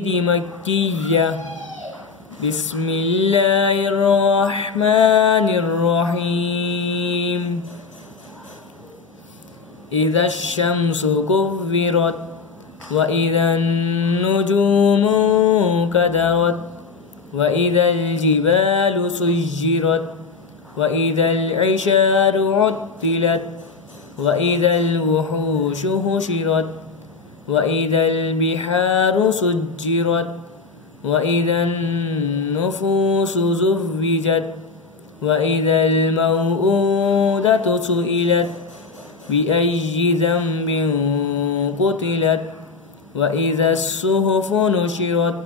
مكية. بسم الله الرحمن الرحيم. إذا الشمس كورت وإذا النجوم انكدرت وإذا الجبال سيرت وإذا العشار عطلت وإذا الوحوش حشرت وإذا البحار سجرت وإذا النفوس زوجت وإذا الموءودة سئلت بأي ذنب قتلت وإذا الصحف نشرت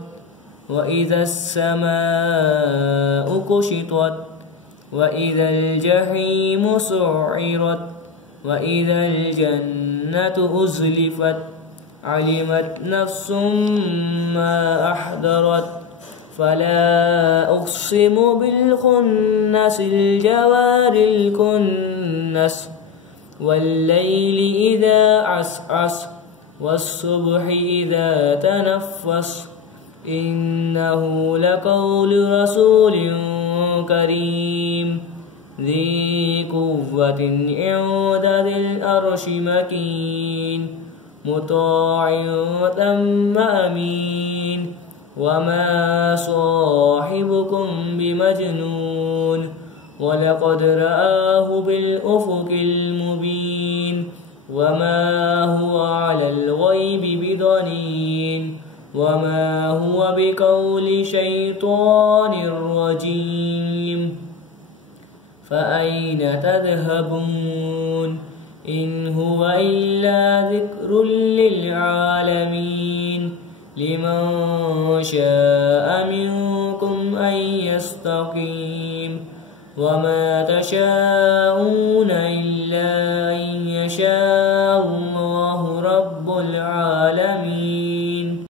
وإذا السماء كشطت وإذا الجحيم سعرت وإذا الجنة أزلفت علمت نفس ما أحضرت فلا أقسم بالخنس الجوار الكنس والليل إذا عسعس والصبح إذا تنفس إنه لقول رسول كريم ذي قوة عند ذي العرش مكين مطاع ثم أمين وما صاحبكم بمجنون ولقد رآه بالأفق المبين وما هو على الغيب بضنين وما هو بقول شيطان رجيم فأين تذهبون إن هو إلا ذكر للعالمين لمن شاء منكم أن يستقيم وما تشاءون إلا أن يشاء الله رب العالمين.